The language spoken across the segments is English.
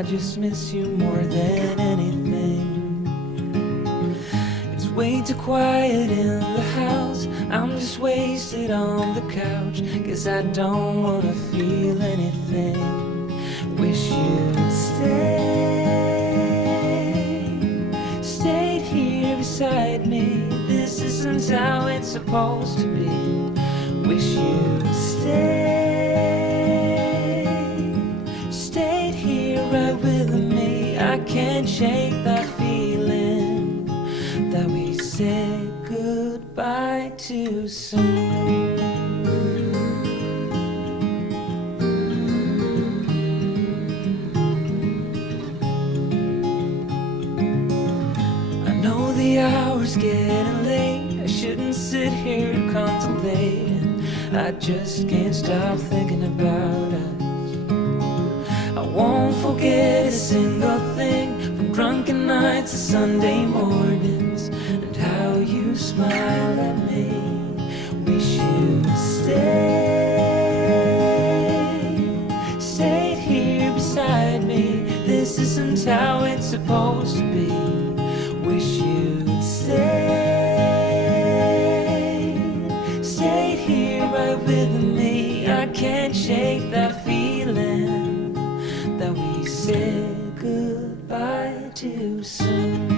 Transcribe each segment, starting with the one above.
I just miss you more than anything. It's way too quiet in the house. I'm just wasted on the couch, 'cause I don't wanna feel anything. Wish you'd stayed here beside me. This isn't how it's supposed to be. Wish you'd stayed here right with me. I can't shake that feeling that we said goodbye too soon. I know the hour's getting late. I shouldn't sit here contemplating. I just can't stop thinking about us. I won't forget a single thing, from drunken nights to Sunday mornings, and how you smile at me. Wish you'd stayed here beside me. This isn't how it's supposed to be. Wish you'd stayed here right with me. I can't shake that feeling that we said goodbye too soon.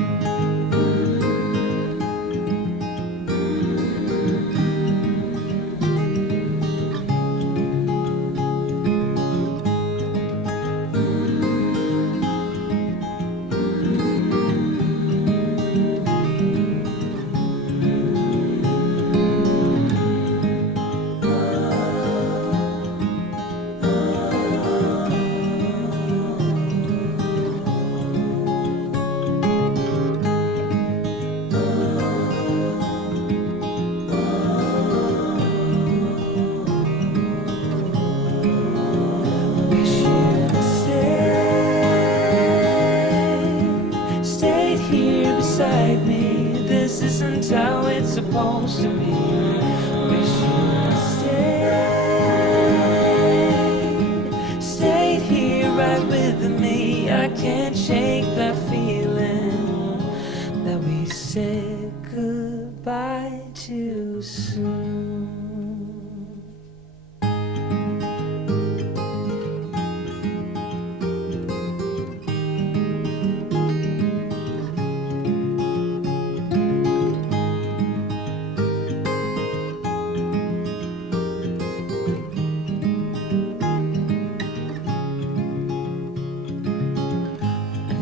Beside me, this isn't how it's supposed to be. Wish you'd stayed here right with me. I can't shake that feeling that we said goodbye too soon.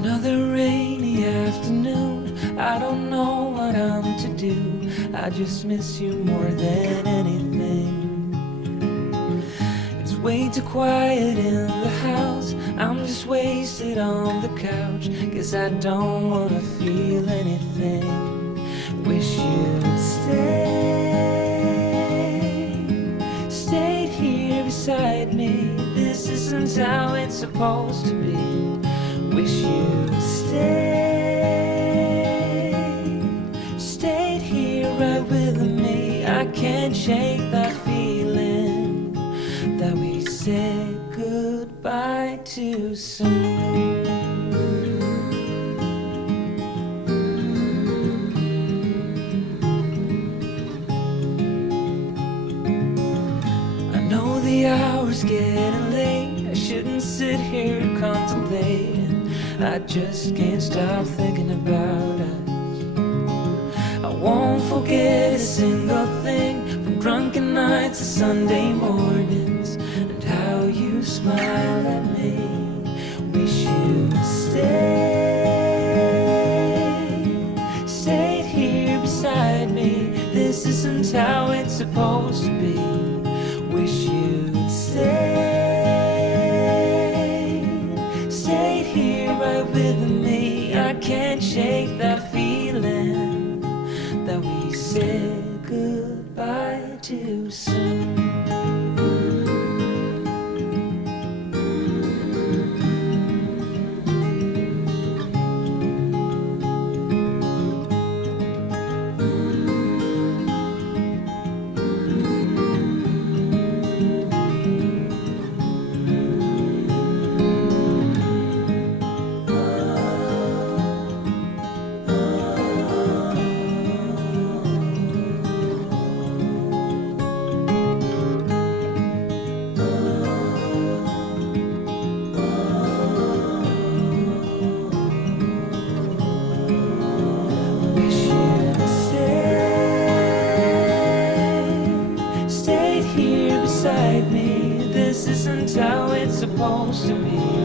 Another rainy afternoon, I don't know what I'm to do. I just miss you more than anything. It's way too quiet in the house. I'm just wasted on the couch, 'cause I don't wanna feel anything. Wish you'd stayed here beside me. This isn't how it's supposed to be. Wish you'd stayed here right with me. I can't shake that feeling that we said goodbye too soon. I know the hour's getting late. I shouldn't sit here contemplating. I just can't stop thinking about us. I won't forget a single thing, from drunken nights to Sunday mornings, and how you smile at me. Wish you'd stayed here beside me. This isn't how it's supposed to be. Wish you'd stayed here right with me. I can't shake that feeling that we said goodbye too soon. used to be.